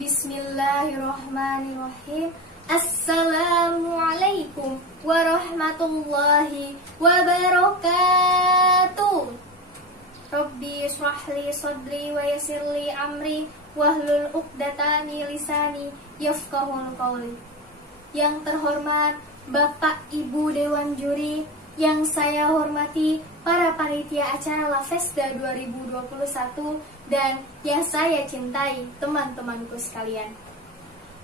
Bismillahirrahmanirrahim. Assalamualaikum warahmatullahi wabarakatuh. Rabbi shrahli sadri wa yassirli amri wahlul 'uqdatam min lisani yafqahul qawli. Yang terhormat Bapak Ibu Dewan Juri, yang saya hormati para panitia acara Lavesda 2021, dan yang saya cintai teman-temanku sekalian.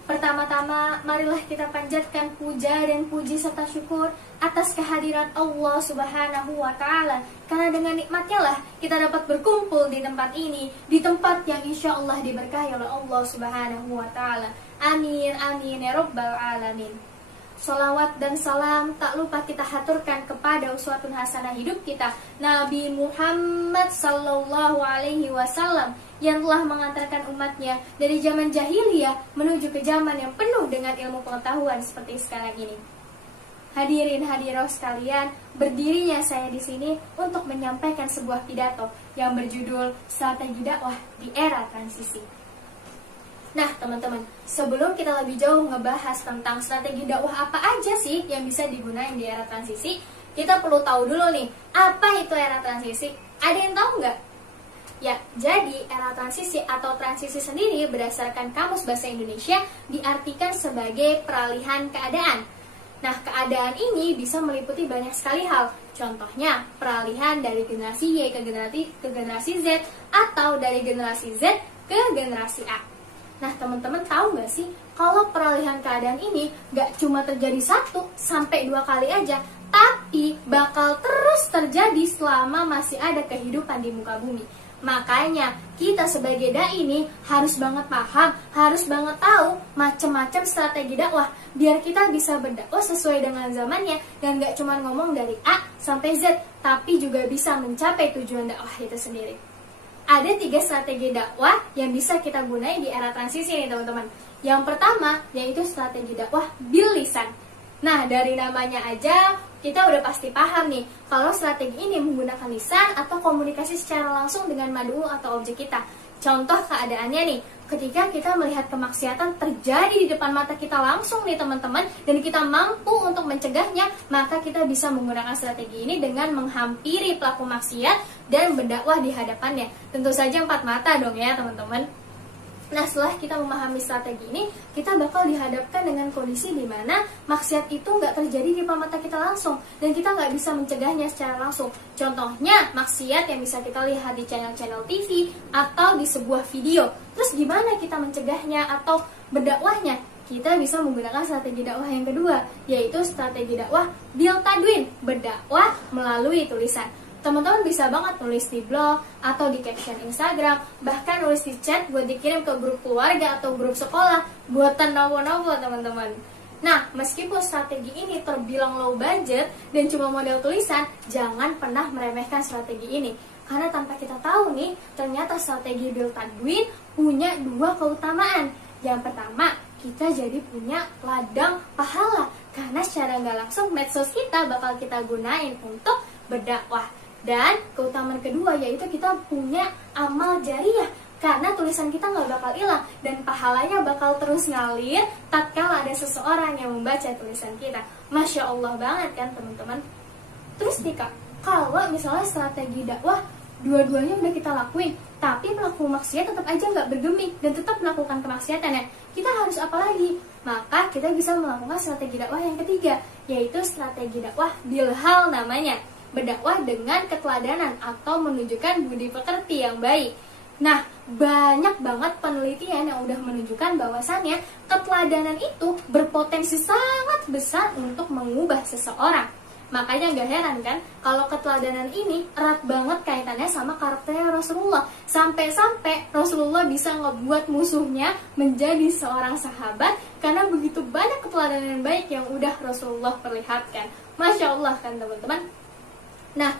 Pertama-tama, marilah kita panjatkan puja dan puji serta syukur atas kehadiran Allah Subhanahu wa Ta'ala, karena dengan nikmatnya lah kita dapat berkumpul di tempat ini, di tempat yang insya Allah diberkahi oleh Allah Subhanahu wa Ta'ala. Amin, amin ya Rabbal Alamin. Salawat dan salam tak lupa kita haturkan kepada uswatun hasanah hidup kita, Nabi Muhammad sallallahu alaihi wasallam, yang telah mengantarkan umatnya dari zaman jahiliyah menuju ke zaman yang penuh dengan ilmu pengetahuan seperti sekarang ini. Hadirin hadirat sekalian, berdirinya saya di sini untuk menyampaikan sebuah pidato yang berjudul Strategi Dakwah di Era Transisi. Nah teman-teman, sebelum kita lebih jauh ngebahas tentang strategi dakwah apa aja sih yang bisa digunakan di era transisi, kita perlu tahu dulu nih, apa itu era transisi? Ada yang tahu nggak? Ya, jadi era transisi atau transisi sendiri berdasarkan Kamus Bahasa Indonesia diartikan sebagai peralihan keadaan. Nah, keadaan ini bisa meliputi banyak sekali hal. Contohnya, peralihan dari generasi Y ke generasi Z, atau dari generasi Z ke generasi A. Nah, teman-teman tahu nggak sih, kalau peralihan keadaan ini nggak cuma terjadi 1-2 kali aja, tapi bakal terus terjadi selama masih ada kehidupan di muka bumi. Makanya, kita sebagai dai ini harus banget paham, harus banget tahu macam-macam strategi dakwah, biar kita bisa berdakwah sesuai dengan zamannya, dan nggak cuma ngomong dari A sampai Z, tapi juga bisa mencapai tujuan dakwah itu sendiri. Ada 3 strategi dakwah yang bisa kita gunain di era transisi nih teman-teman. Yang pertama yaitu strategi dakwah bil lisan. Nah, dari namanya aja kita udah pasti paham nih kalau strategi ini menggunakan lisan atau komunikasi secara langsung dengan mad'u atau objek kita. Contoh keadaannya nih, ketika kita melihat kemaksiatan terjadi di depan mata kita langsung nih teman-teman, dan kita mampu untuk mencegahnya, maka kita bisa menggunakan strategi ini dengan menghampiri pelaku maksiat dan berdakwah di hadapannya. Tentu saja 4 mata dong ya teman-teman. Nah, setelah kita memahami strategi ini, kita bakal dihadapkan dengan kondisi di mana maksiat itu nggak terjadi di depan mata kita langsung, dan kita nggak bisa mencegahnya secara langsung. Contohnya, maksiat yang bisa kita lihat di channel-channel TV atau di sebuah video. Terus gimana kita mencegahnya atau berdakwahnya? Kita bisa menggunakan strategi dakwah yang kedua, yaitu strategi dakwah bil tadwin, berdakwah melalui tulisan. Teman-teman bisa banget nulis di blog atau di caption Instagram, bahkan nulis di chat buat dikirim ke grup keluarga atau grup sekolah, buatan nopo-nopo teman-teman. Nah, meskipun strategi ini terbilang low budget dan cuma model tulisan, jangan pernah meremehkan strategi ini. Karena tanpa kita tahu nih, ternyata strategi bil tadwin punya 2 keutamaan. Yang pertama, kita jadi punya ladang pahala, karena secara nggak langsung medsos kita bakal kita gunain untuk berdakwah. Dan keutamaan kedua yaitu kita punya amal jariah, karena tulisan kita nggak bakal hilang dan pahalanya bakal terus ngalir tatkala ada seseorang yang membaca tulisan kita. Masya Allah banget kan teman-teman. Terus nih Kak, kalau misalnya strategi dakwah dua-duanya udah kita lakuin, tapi pelaku maksiat tetap aja nggak bergeming dan tetap melakukan kemaksiatan ya, kita harus apa lagi? Maka kita bisa melakukan strategi dakwah yang ketiga, yaitu strategi dakwah bilhal namanya, berdakwah dengan keteladanan atau menunjukkan budi pekerti yang baik. Nah, banyak banget penelitian yang udah menunjukkan bahwasannya keteladanan itu berpotensi sangat besar untuk mengubah seseorang. Makanya gak heran kan kalau keteladanan ini erat banget kaitannya sama karakternya Rasulullah. Sampai-sampai Rasulullah bisa ngebuat musuhnya menjadi seorang sahabat karena begitu banyak keteladanan baik yang udah Rasulullah perlihatkan. Masya Allah kan teman-teman. Nah,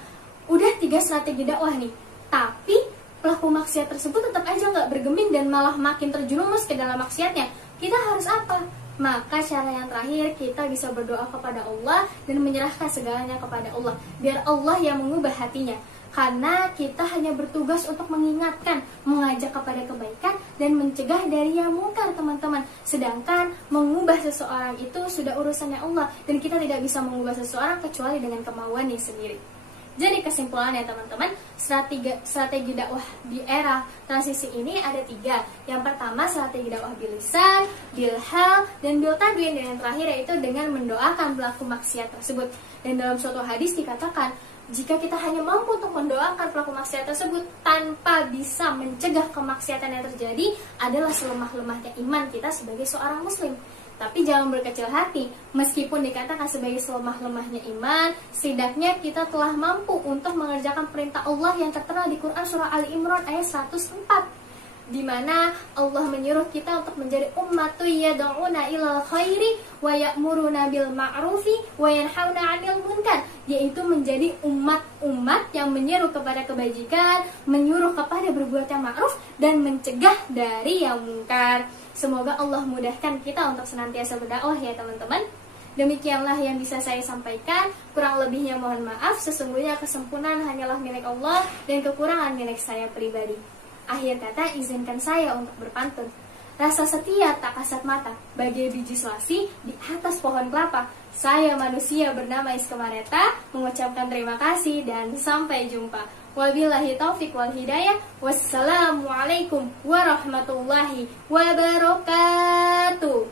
udah 3 strategi dakwah nih, tapi pelaku maksiat tersebut tetap aja nggak bergeming dan malah makin terjerumus ke dalam maksiatnya. Kita harus apa? Maka cara yang terakhir, kita bisa berdoa kepada Allah dan menyerahkan segalanya kepada Allah, biar Allah yang mengubah hatinya. Karena kita hanya bertugas untuk mengingatkan, mengajak kepada kebaikan, dan mencegah dari yang mungkar, teman-teman. Sedangkan mengubah seseorang itu sudah urusannya Allah, dan kita tidak bisa mengubah seseorang kecuali dengan kemauannya sendiri. Jadi kesimpulannya teman-teman, strategi dakwah di era transisi ini ada 3. Yang pertama, strategi dakwah bil lisan, bil hal, dan bil tadwin. Dan yang terakhir yaitu dengan mendoakan pelaku maksiat tersebut. Dan dalam suatu hadis dikatakan, jika kita hanya mampu untuk mendoakan pelaku maksiat tersebut tanpa bisa mencegah kemaksiatan yang terjadi, adalah selemah-lemahnya iman kita sebagai seorang muslim. Tapi jangan berkecil hati, meskipun dikatakan sebagai selemah-lemahnya iman, setidaknya kita telah mampu untuk mengerjakan perintah Allah yang tertera di Quran surah Ali Imran ayat 104, di mana Allah menyuruh kita untuk menjadi ummatu yad'una ilal khairi wa ya'muruna bil ma'rufi wa yanhauna 'anil munkar, yaitu menjadi umat-umat yang menyeru kepada kebajikan, menyuruh kepada berbuat yang ma'ruf, dan mencegah dari yang mungkar. Semoga Allah mudahkan kita untuk senantiasa berdakwah ya teman-teman. Demikianlah yang bisa saya sampaikan. Kurang lebihnya mohon maaf. Sesungguhnya kesempurnaan hanyalah milik Allah dan kekurangan milik saya pribadi. Akhir kata, izinkan saya untuk berpantun. Rasa setia tak kasat mata, bagai biji selasi di atas pohon kelapa. Saya manusia bernama Iska Mareta, mengucapkan terima kasih dan sampai jumpa. Wabillahi taufik wal hidayah. Wassalamualaikum warahmatullahi wabarakatuh.